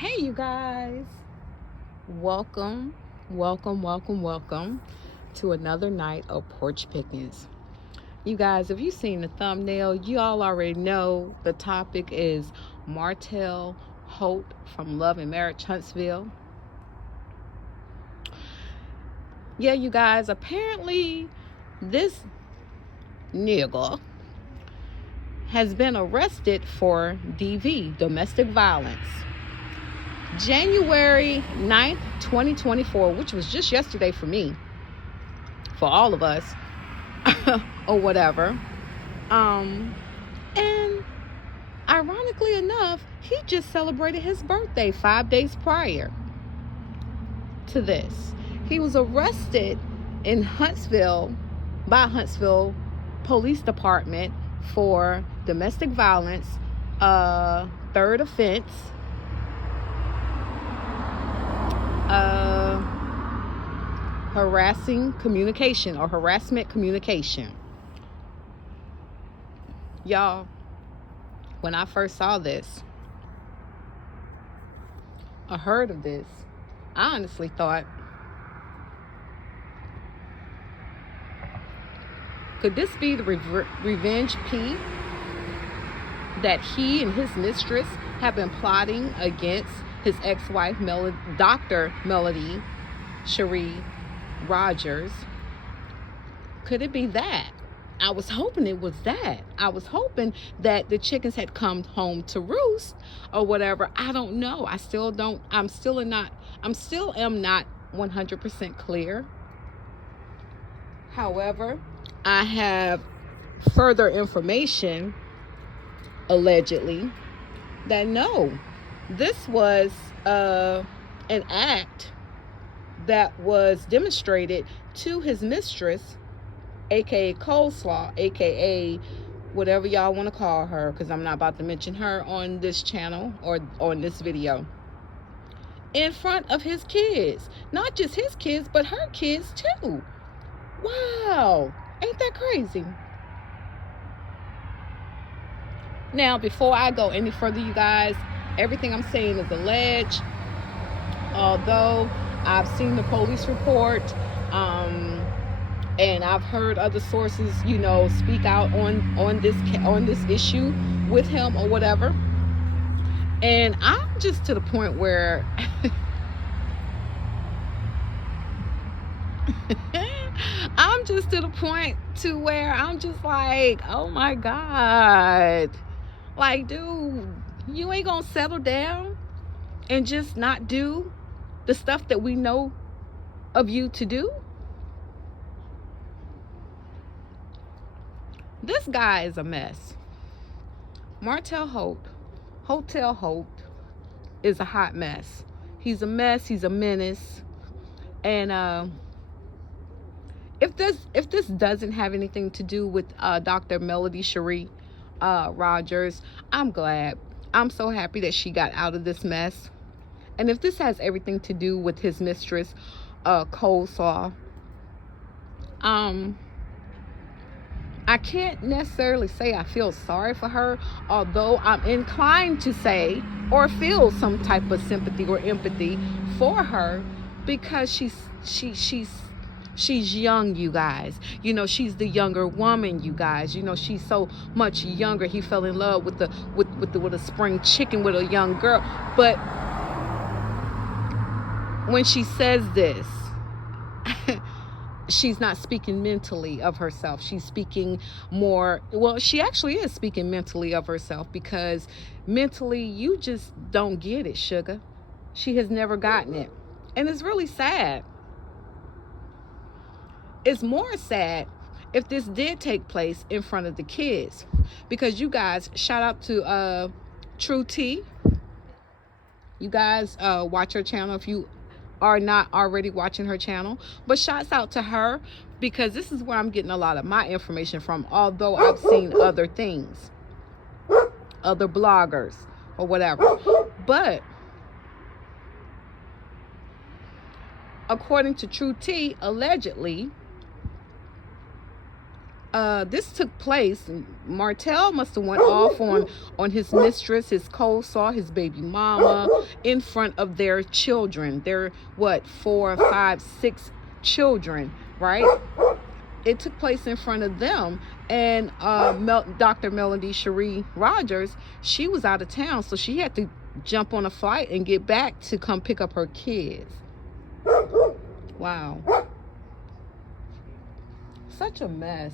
Hey, you guys. Welcome, welcome to another night of Porch Picnics. You guys, if you've seen the thumbnail, you all already know the topic is Martel Holt from Love and Marriage Huntsville. Yeah, you guys, apparently this nigga has been arrested for DV, domestic violence. January 9th, 2024, which was just yesterday for me, for all of us, or whatever. And ironically enough, he just celebrated his birthday 5 days prior to this. He was arrested in Huntsville by Huntsville Police Department for domestic violence, third offense, harassing communication or harassment communication. Y'all, when I first saw this, I heard of this, I honestly thought, could this be the revenge P that he and his mistress have been plotting against his ex-wife, Dr. Melody Cherie Rogers? Could it be that? I was hoping it was that. I was hoping that the chickens had come home to roost or whatever. I don't know. I'm still not 100% clear. However, I have further information, allegedly, that no, this was an act that was demonstrated to his mistress, aka Coleslaw, aka whatever y'all want to call her, because I'm not about to mention her on this channel or on this video, in front of his kids. Not just his kids, but her kids too. Wow, ain't that crazy? Now, before I go any further, you guys, everything I'm saying is alleged. Although I've seen the police report, and I've heard other sources, speak out on this issue with him or whatever. And I'm just to the point where I'm just like, oh my God. Like, dude, you ain't gonna settle down and just not do the stuff that we know of you to do? This guy is a mess. Martel Hotel Holt, is a hot mess. He's a mess. He's a menace. And if this doesn't have anything to do with Dr. Melody Cherie Rogers, I'm glad. I'm so happy that she got out of this mess. And if this has everything to do with his mistress, Coleslaw, I can't necessarily say I feel sorry for her, although I'm inclined to say or feel some type of sympathy or empathy for her, because she's young, you guys. She's the younger woman, you guys. She's so much younger. He fell in love with a spring chicken, with a young girl. But when she says this, she's not speaking mentally of herself. She's speaking more, well, she actually is speaking mentally of herself, because mentally you just don't get it, sugar. She has never gotten it. And it's really sad. It's more sad if this did take place in front of the kids, because you guys, shout out to True T. You guys watch her channel if you are not already watching her channel. But shouts out to her, because this is where I'm getting a lot of my information from, although I've seen other things, other bloggers or whatever. But according to True T, allegedly, this took place. Martel must have went off on his mistress, his co-saw, his baby mama, in front of their children. Their 4, 5, 6 children, right? It took place in front of them. And Dr. Melody Cherie Rogers, she was out of town, so she had to jump on a flight and get back to come pick up her kids. Wow. Such a mess.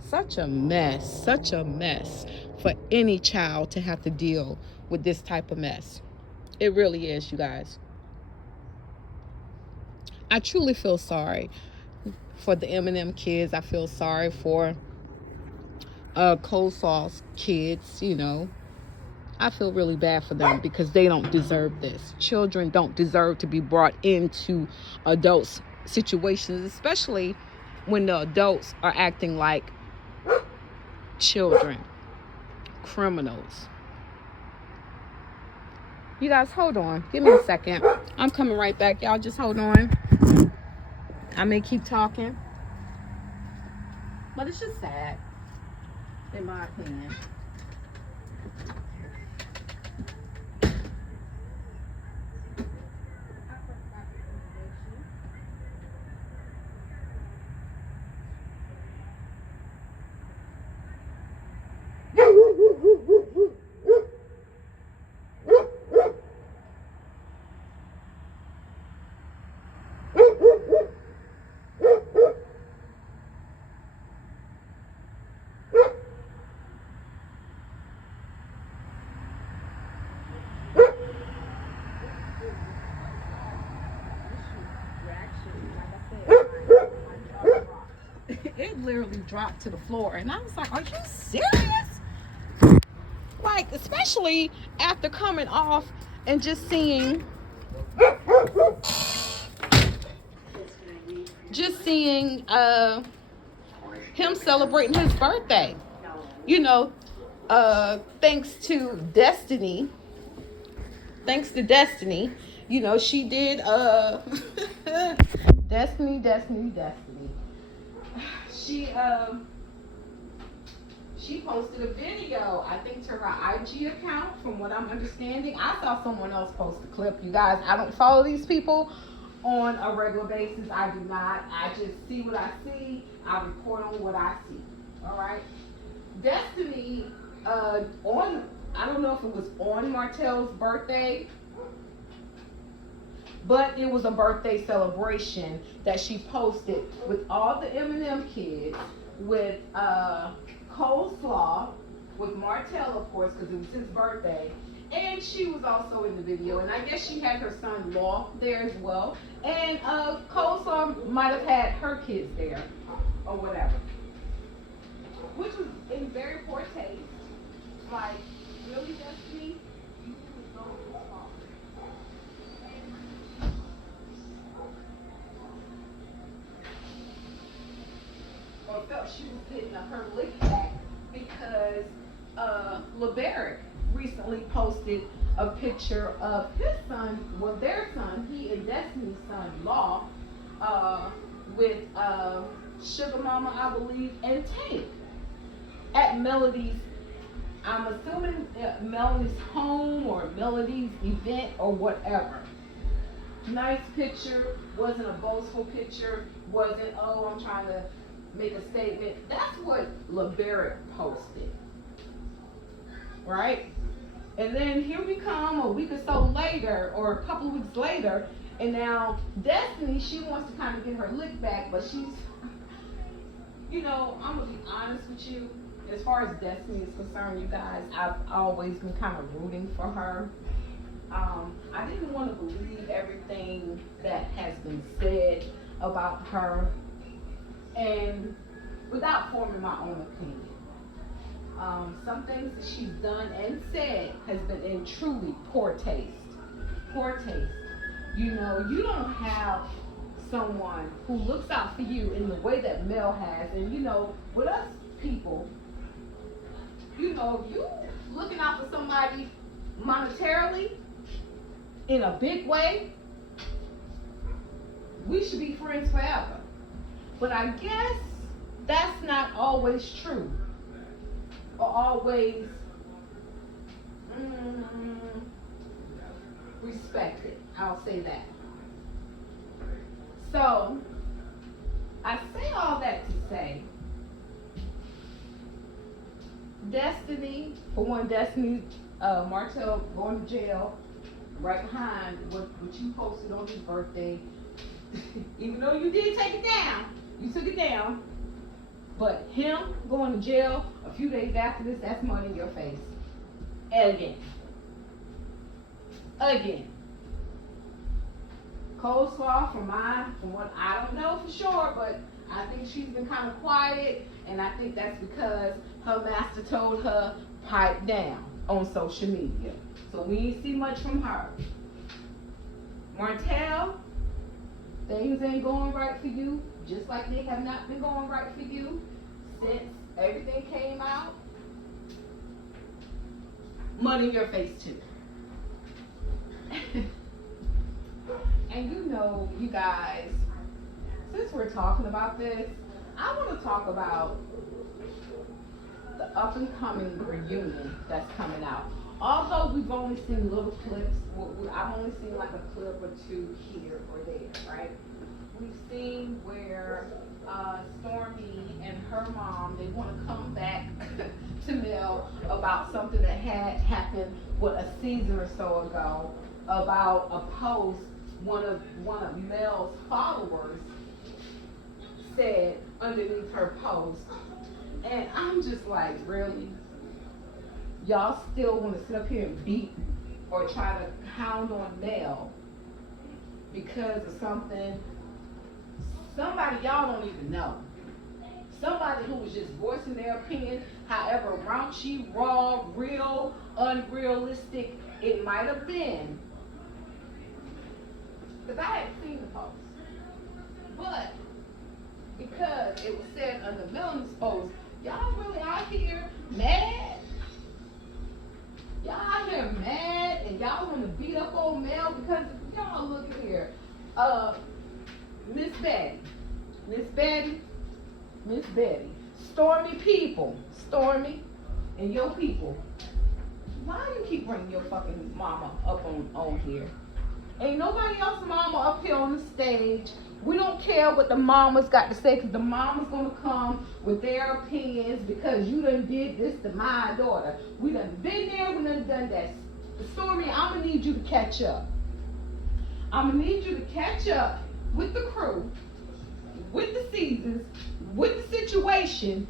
Such a mess. Such a mess for any child to have to deal with this type of mess. It really is, you guys. I truly feel sorry for the M&M kids. I feel sorry for Cold Sauce kids, you know. I feel really bad for them because they don't deserve this. Children don't deserve to be brought into adults' situations, especially when the adults are acting like children, criminals. You guys, hold on. Give me a second. I'm coming right back. Y'all just hold on. I may keep talking, but it's just sad, in my opinion. It literally dropped to the floor, and I was like, are you serious? Like, especially after coming off and just seeing him celebrating his birthday, you know, thanks to Destiny, you know, she did Destiny. She posted a video, I think, to her IG account, from what I'm understanding. I saw someone else post a clip. You guys, I don't follow these people on a regular basis. I do not. I just see what I see. I report on what I see. All right. Destiny, I don't know if it was on Martel's birthday, but it was a birthday celebration that she posted with all the M&M kids, with coleslaw, with Martel, of course, because it was his birthday, and she was also in the video, and I guess she had her son Law there as well, and coleslaw might have had her kids there, or whatever, which was in very poor taste. Like, really, Destiny? You was so small. Or felt she was getting her lick back because LeBaric recently posted a picture of his son, well, their son, he and Destiny's son, Law, with Sugar Mama, I believe, and Tank at Melody's, I'm assuming Melody's home or Melody's event or whatever. Nice picture, wasn't a boastful picture, wasn't, oh, I'm trying to make a statement. That's what LeBaric posted, right? And then here we come a week or so later, or a couple of weeks later, and now Destiny, she wants to kind of get her lick back, but she's, you know, I'm gonna be honest with you. As far as Destiny is concerned, you guys, I've always been kind of rooting for her. I didn't want to believe everything that has been said about her, and without forming my own opinion. Some things that she's done and said has been in truly poor taste. Poor taste. You know, you don't have someone who looks out for you in the way that Mel has, and you know, with us people, you know, if you looking out for somebody monetarily in a big way, we should be friends forever. But I guess that's not always true or always respected. I'll say that. So I say all that to say Destiny, for one, Destiny Martel going to jail right behind what you posted on his birthday. Even though you did take it down, you took it down. But him going to jail a few days after this, that's money in your face. Again. Coleslaw from what I don't know for sure, but I think she's been kind of quiet, and I think that's because her master told her pipe down on social media. So we ain't see much from her. Martel, things ain't going right for you, just like they have not been going right for you since everything came out. Money in your face too. And you know, you guys, since we're talking about this, I want to talk about the up and coming reunion that's coming out. Although we've only seen little clips, I've only seen like a clip or two here or there, right? We've seen where Stormy and her mom, they want to come back to Mel about something that had happened, a season or so ago, about a post one of Mel's followers said underneath her post. And I'm just like, really? Y'all still want to sit up here and beat or try to hound on Mel because of somebody y'all don't even know. Somebody who was just voicing their opinion, however raunchy, raw, real, unrealistic it might have been. Because I hadn't seen the post. But because it was said under Melanie's post, y'all really out here mad? Y'all out here mad and y'all want to beat up old Mel because y'all look at here. Miss Betty, Stormy and your people. Why do you keep bringing your fucking mama up on here? Ain't nobody else's mama up here on the stage. We don't care what the mama's got to say, because the mama's going to come with their opinions because you done did this to my daughter. We done been there, we done done that. Stormy, I'm going to need you to catch up. I'm going to need you to catch up with the crew, with the seasons, with the situation,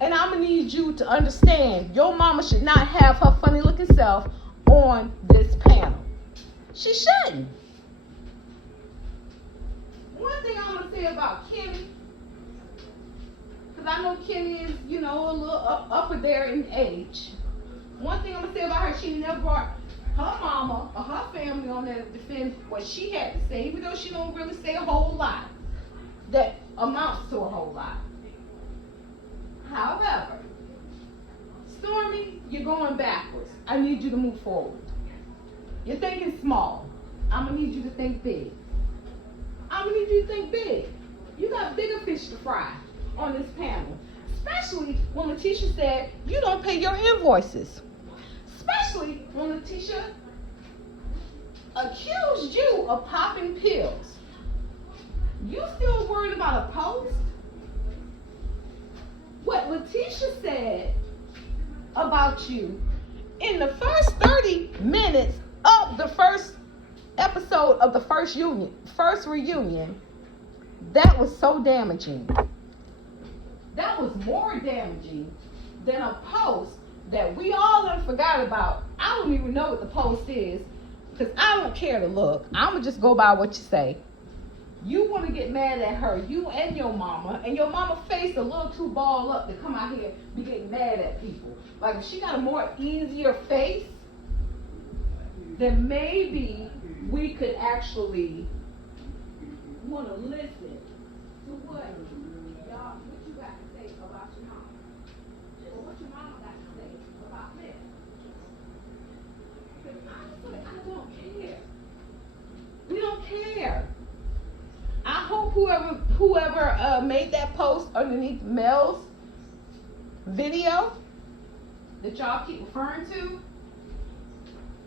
and I'm going to need you to understand your mama should not have her funny looking self on this panel. She shouldn't. One thing I'm going to say about Kimmy, because I know Kimmy is, a little upper there in age. One thing I'm going to say about her, she never brought her mama or her family on there to defend what she had to say, even though she don't really say a whole lot that amounts to a whole lot. However, Stormy, you're going backwards. I need you to move forward. You're thinking small. I'm going to need you to think big. I'm going to need you to think big. You got bigger fish to fry on this panel. Especially when Letitia said you don't pay your invoices. Especially when Letitia accused you of popping pills. You still worried about a post? What Letitia said about you in the first 30 minutes of the first episode of the first reunion, that was so damaging. That was more damaging than a post that we all done forgot about. I don't even know what the post is because I don't care to look. I'm going to just go by what you say. You want to get mad at her, you and your mama face a little too balled up to come out here and be getting mad at people. Like if she got a more easier face, then maybe we could actually want to listen to what you got to say about your mama, or what your mama got to say about this. Because honestly, I don't care. We don't care. I hope whoever made that post underneath Mel's video that y'all keep referring to,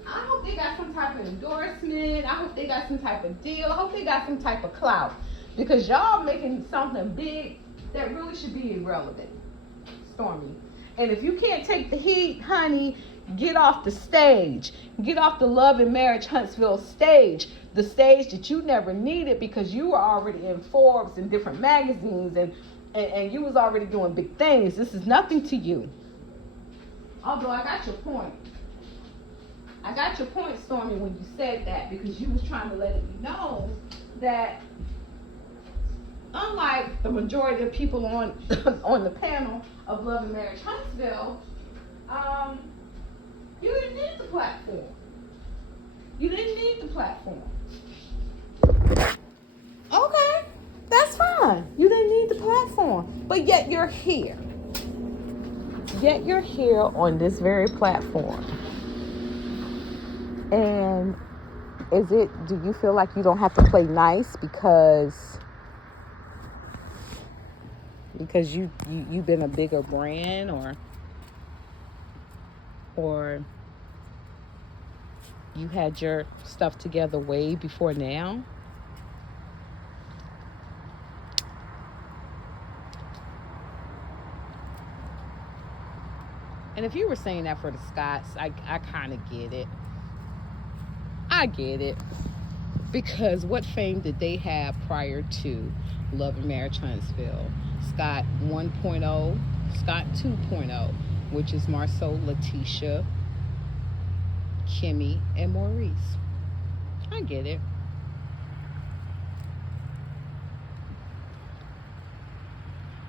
I hope they got some type of endorsement. I hope they got some type of deal. I hope they got some type of clout. Because y'all making something big that really should be irrelevant. Stormy. And if you can't take the heat, honey, get off the stage. Get off the Love and Marriage Huntsville stage. The stage that you never needed because you were already in Forbes and different magazines and you was already doing big things. This is nothing to you. Although I got your point. I got your point, Stormy, when you said that, because you was trying to let it be known that unlike the majority of people on on the panel of Love and Marriage Huntsville, you didn't need the platform. You didn't need the platform. Okay, that's fine. You didn't need the platform, but yet you're here. Yet you're here on this very platform. And do you feel like you don't have to play nice because you've been a bigger brand, or you had your stuff together way before now? And if you were saying that for the Scotts, I kind of get it. I get it. Because what fame did they have prior to Love and Marriage Huntsville? Scott 1.0, Scott 2.0, which is Marcel, Letitia, Kimmy, and Maurice. I get it.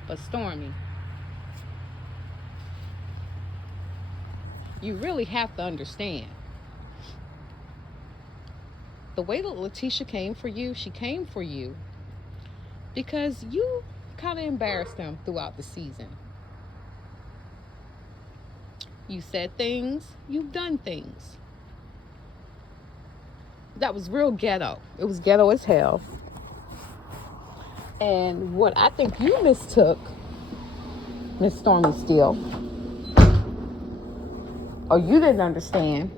But Stormy, you really have to understand. The way that Letitia came for you, she came for you because you kind of embarrassed them throughout the season. You said things, you've done things. That was real ghetto. It was ghetto as hell. And what I think you mistook, Miss Stormy Steele, or you didn't understand,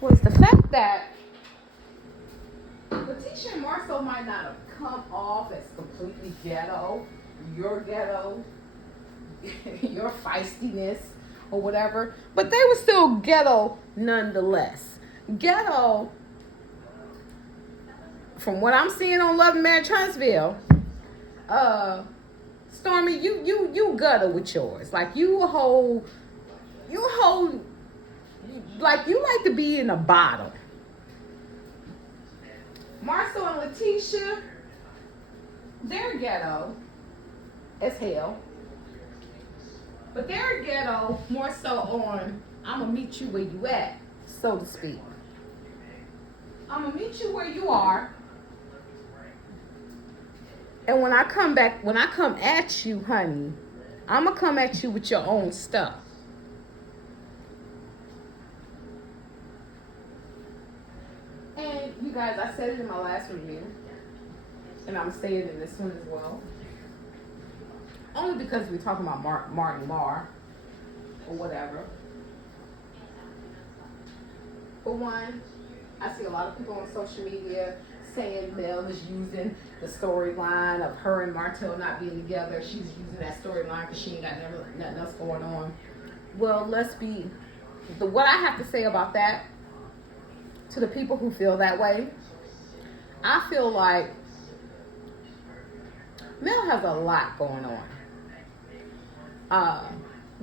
was the fact that Letitia and Marcel might not have come off as completely ghetto, your feistiness or whatever, but they were still ghetto nonetheless. Ghetto, from what I'm seeing on Love and Marriage Huntsville, Stormy, you gutter with yours. Like you hold, like you like to be in a bottle. Marcel and Letitia, they're ghetto as hell. But they're ghetto more so on, I'm going to meet you where you at, so to speak. I'm going to meet you where you are. And when I come at you, honey, I'm going to come at you with your own stuff. And you guys, I said it in my last review, and I'm saying it in this one as well. Only because we're talking about Martin Marr or whatever. For one, I see a lot of people on social media saying Mel is using the storyline of her and Martel not being together. She's using that storyline because she ain't got nothing else going on. Well, what I have to say about that, to the people who feel that way, I feel like Mel has a lot going on.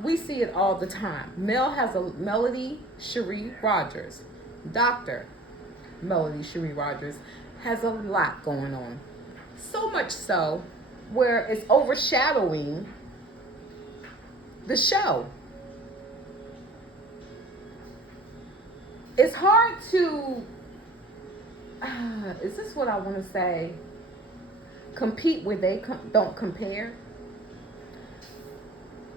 We see it all the time. Mel has a Melody Cherie Rogers. Dr. Melody Cherie Rogers has a lot going on. So much so where it's overshadowing the show. It's hard to, is this what I want to say? Compete where they don't compare.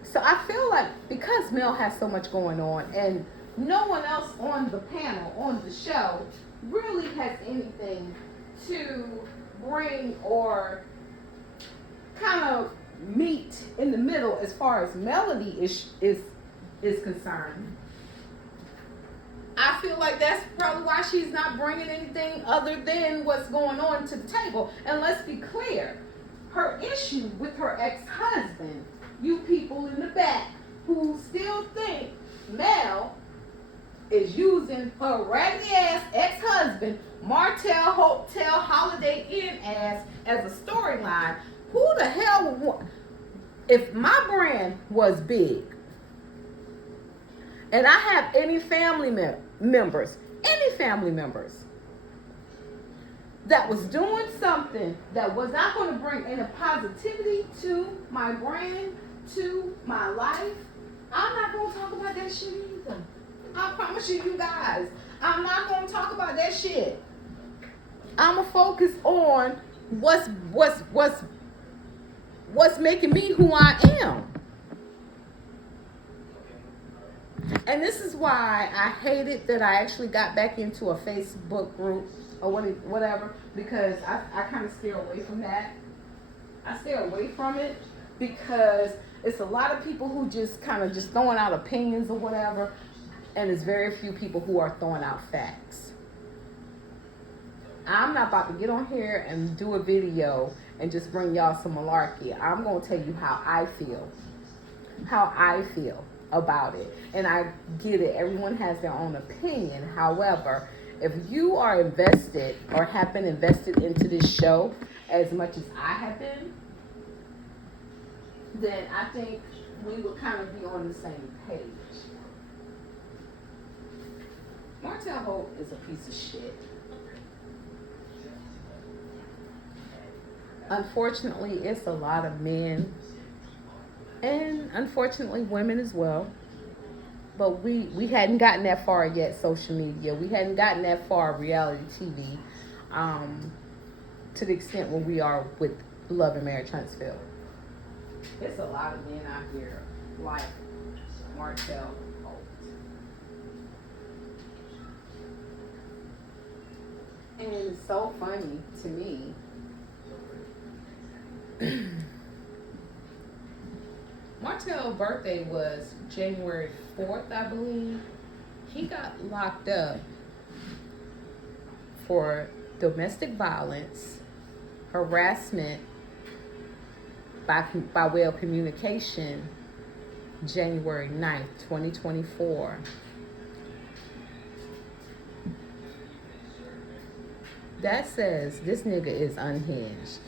So I feel like because Mel has so much going on and no one else on the panel, on the show, really has anything to bring or kind of meet in the middle as far as melody is concerned. I feel like that's probably why she's not bringing anything other than what's going on to the table. And let's be clear, her issue with her ex-husband, you people in the back who still think Mel is using her raggedy ass ex-husband, Martel Hotel Holiday Inn ass as a storyline. Who the hell would want? If my brand was big and I have any family members that was doing something that was not going to bring any positivity to my brand, to my life, I'm not going to talk about that shit either. I promise you guys, I'm not going to talk about that shit. I'm going to focus on what's making me who I am. And this is why I hated that I actually got back into a Facebook group or whatever, because I kind of steer away from that. I stay away from it because it's a lot of people who just kind of just throwing out opinions or whatever, and it's very few people who are throwing out facts. I'm not about to get on here and do a video and just bring y'all some malarkey. I'm going to tell you how I feel about it. And I get it. Everyone has their own opinion. However, if you are invested or have been invested into this show as much as I have been, then I think we would kind of be on the same page. Martel Hope is a piece of shit. Unfortunately, it's a lot of men and unfortunately women as well. But we hadn't gotten that far yet, social media. We hadn't gotten that far, reality TV, to the extent where we are with Love and Marriage Huntsville. It's a lot of men out here like Martel Holt. And it's so funny to me. Martel's birthday was January 4th, I believe. He got locked up for domestic violence, harassment by way of communication, January 9th, 2024. That says this nigga is unhinged.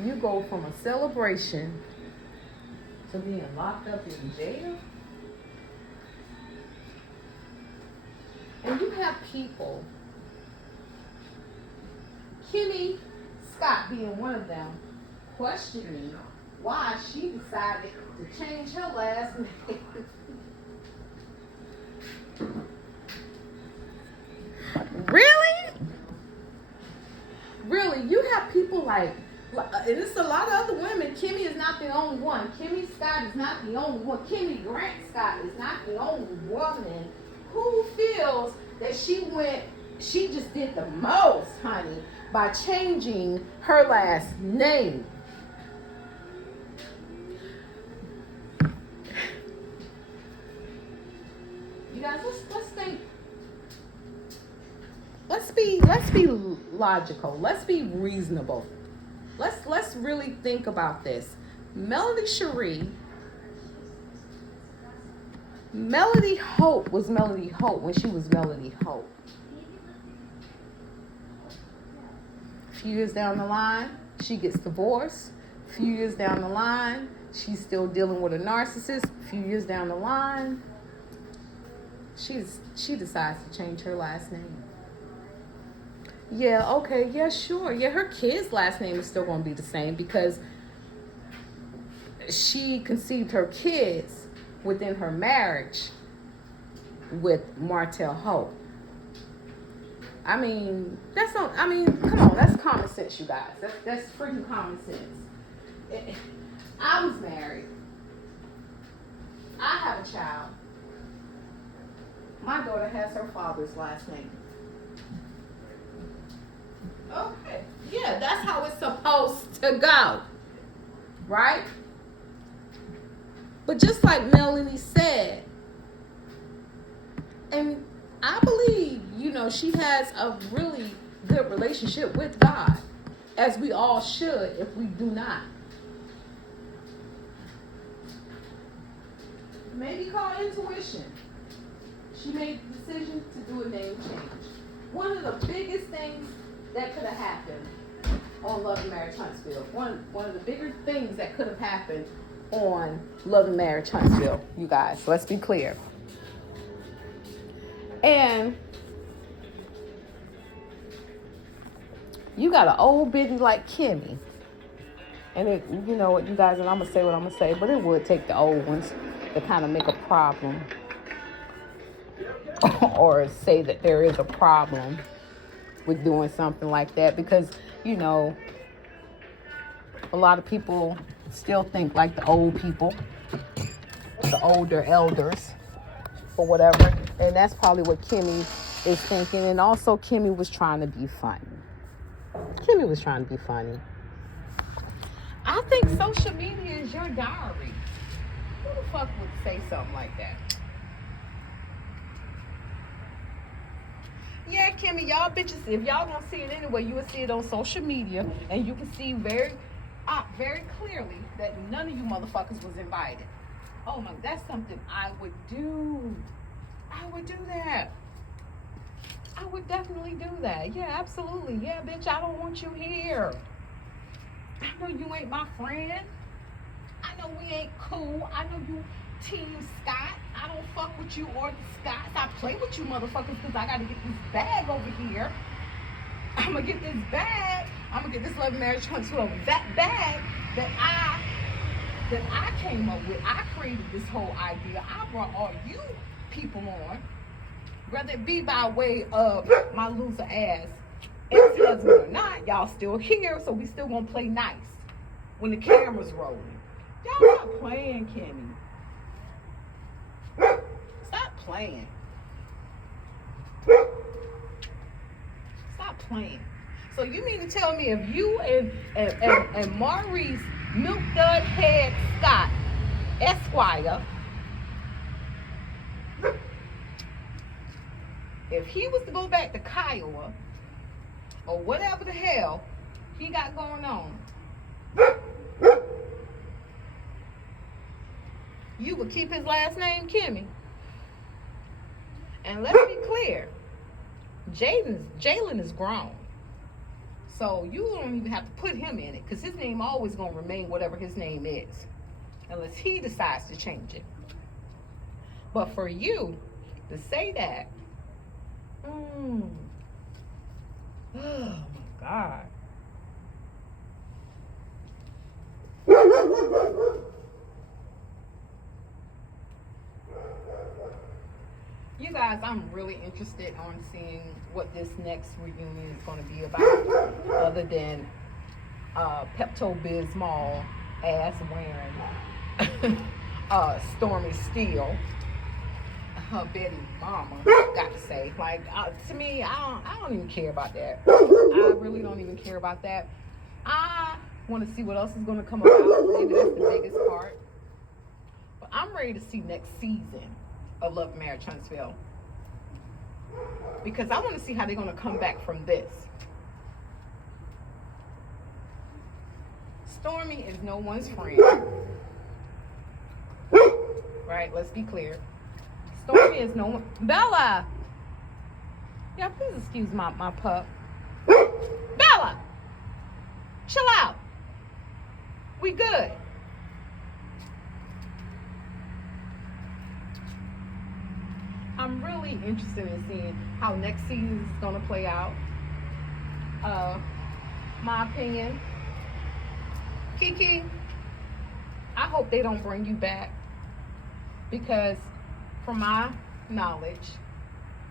You go from a celebration to being locked up in jail. And you have people, Kimmy Scott being one of them, questioning why she decided to change her last name. Really? Really? You have people like, and it's a lot of other women. Kimmy is not the only one. Kimmy Scott is not the only one. Kimmy Grant Scott is not the only woman who feels that she just did the most, honey, by changing her last name. You guys, let's think. Let's be logical. Let's be reasonable. Let's really think about this. Melody Hope was Melody Hope when she was Melody Hope. A few years down the line, she gets divorced. A few years down the line, she's still dealing with a narcissist. A few years down the line, she decides to change her last name. Yeah, okay, yeah, sure. Yeah, her kid's last name is still going to be the same because she conceived her kids within her marriage with Martel Hope. I mean, come on, that's common sense, you guys. That's freaking common sense. I was married. I have a child. My daughter has her father's last name. Okay. Yeah, that's how it's supposed to go. Right? But just like Melanie said, and I believe, she has a really good relationship with God, as we all should if we do not. Maybe call intuition. She made the decision to do a name change. One of the biggest things that could have happened on Love and Marriage Huntsville, one of the bigger things that could have happened on Love and Marriage Huntsville, you guys, let's be clear. And you got an old biddy like Kimmy. And it, you know what, you guys, and I'm going to say what I'm going to say, but it would take the old ones to kind of make a problem or say that there is a problem with doing something like that, because, a lot of people still think like the old people, the older elders or whatever. And that's probably what Kimmy is thinking. And also Kimmy was trying to be funny. I think social media is your diary. Who the fuck would say something like that? Yeah, Kimmy, y'all bitches, if y'all don't see it anyway, you will see it on social media, and you can see very clearly that none of you motherfuckers was invited. Oh my, that's something I would do. I would do that. I would definitely do that. Yeah, absolutely. Yeah, bitch, I don't want you here. I know you ain't my friend. I know we ain't cool. I know you Team Scott. I don't fuck with you or the Scotts. I play with you motherfuckers because I got to get this bag over here. I'm going to get this bag. I'm going to get this Love and Marriage Huntsville. That bag that I came up with. I created this whole idea. I brought all you people on. Whether it be by way of my loser ass ex-husband or not, y'all still here, so we still going to play nice when the camera's rolling. Y'all stop playing, Kimmy. Stop playing. Stop playing. So you mean to tell me if you and Maurice Milk Dud Head Scott Esquire, if he was to go back to Kiowa or whatever the hell he got going on, you would keep his last name, Kimmy? And let's be clear, Jalen is grown. So you don't even have to put him in it, because his name always going to remain whatever his name is, unless he decides to change it. But for you to say that, oh my God. You guys, I'm really interested on seeing what this next reunion is going to be about, other than Pepto-Bismol ass wearing Stormy Steele, her Betty mama, got to say. Like, to me, I don't even care about that. I really don't even care about that. I want to see what else is going to come about. Maybe that's the biggest part. But I'm ready to see next season of Love and Marriage Huntsville, because I want to see how they're going to come back from this. Stormy is no one's friend. Right? Let's be clear. Stormy is no one. Bella! Yeah, please excuse my pup. Bella! Chill out. We good. I'm really interested in seeing how next season is going to play out. My opinion, Kiki, I hope they don't bring you back, because from my knowledge,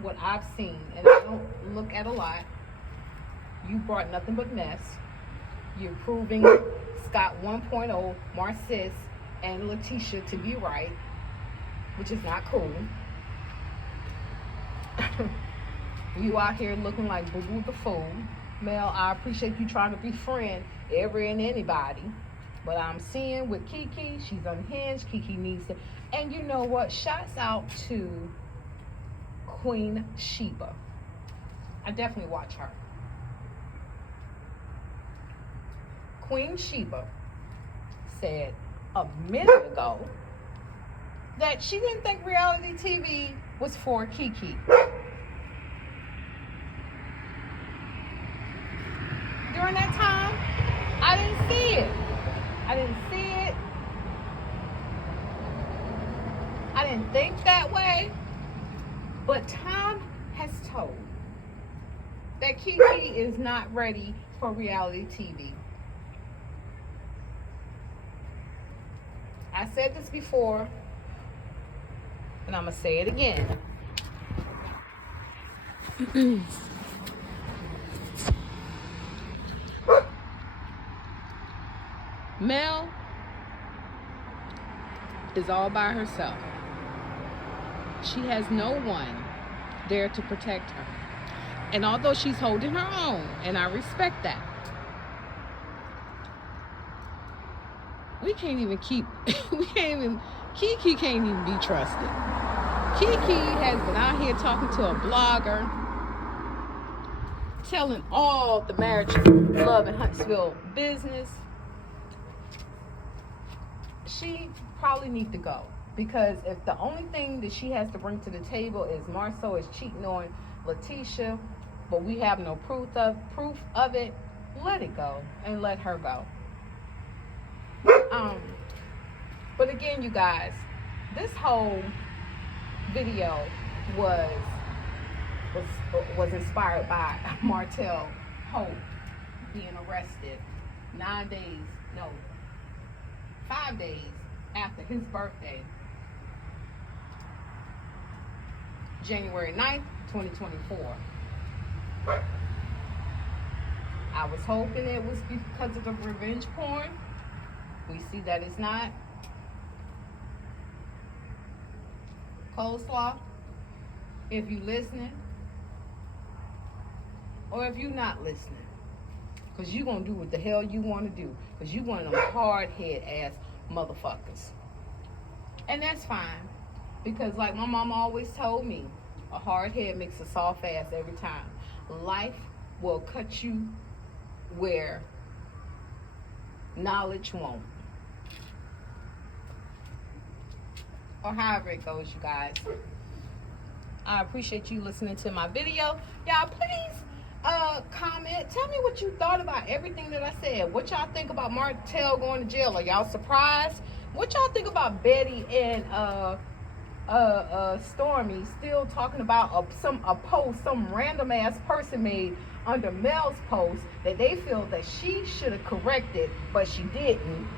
what I've seen, and I don't look at a lot, you brought nothing but mess. You're proving Scott 1.0, Marcis, and Letitia to be right, which is not cool. You out here looking like Boo Boo the Fool. Mel, I appreciate you trying to befriend every and anybody. But I'm seeing with Kiki, she's unhinged. Kiki needs to. And you know what? Shouts out to Queen Sheba. I definitely watch her. Queen Sheba said a minute ago that she didn't think reality TV was for Kiki. During that time, I didn't see it. I didn't think that way. But time has told that Kiki is not ready for reality TV. I said this before, and I'm going to say it again. Mel is all by herself. She has no one there to protect her. And although she's holding her own, and I respect that, Kiki can't even be trusted. Kiki has been out here talking to a blogger, telling all the marriage, love, and Huntsville business. She probably needs to go, because if the only thing that she has to bring to the table is Marcel is cheating on Letitia, but we have no proof of it, let it go and let her go. But again, you guys, this whole video was inspired by Martel Hotel being arrested 5 days after his birthday, January 9th, 2024. I was hoping it was because of the revenge porn. We see that it's not. Coleslaw, if you listening, or if you not listening, because you going to do what the hell you want to do, because you one of them hard head ass motherfuckers. And that's fine, because like my mama always told me, a hard head makes a soft ass every time. Life will cut you where knowledge won't. Or however it goes, you guys. I appreciate you listening to my video. Y'all, please comment. Tell me what you thought about everything that I said. What y'all think about Martel going to jail? Are y'all surprised? What y'all think about Betty and Stormy still talking about a post some random ass person made under Mel's post that they feel that she should have corrected, but she didn't?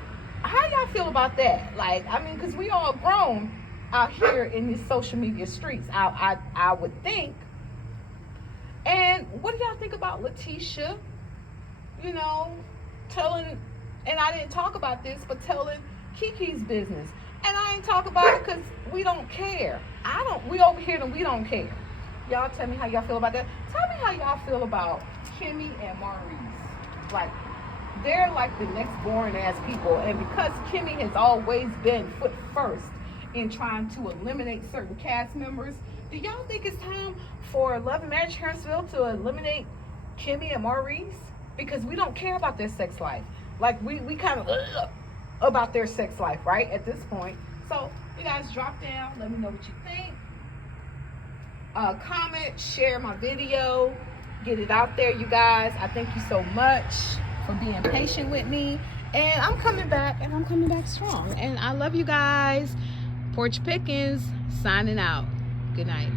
How y'all feel about that? Like, I mean, because we all grown out here in these social media streets, I would think. And what do y'all think about Letitia, you know, telling, and I didn't talk about this, but telling Kiki's business. And I ain't talk about it because we don't care. We over here and we don't care. Y'all tell me how y'all feel about that. Tell me how y'all feel about Kimmy and Maurice. Like, they're like the next boring ass people. And because Kimmy has always been foot first in trying to eliminate certain cast members, do y'all think it's time for Love and Marriage Huntsville to eliminate Kimmy and Maurice? Because we don't care about their sex life. Like, we kind of about their sex life, right, at this point. So, you guys, drop down. Let me know what you think. Comment, share my video. Get it out there, you guys. I thank you so much for being patient with me. And I'm coming back, and I'm coming back strong. And I love you guys. Porch Pickens, signing out. Good night.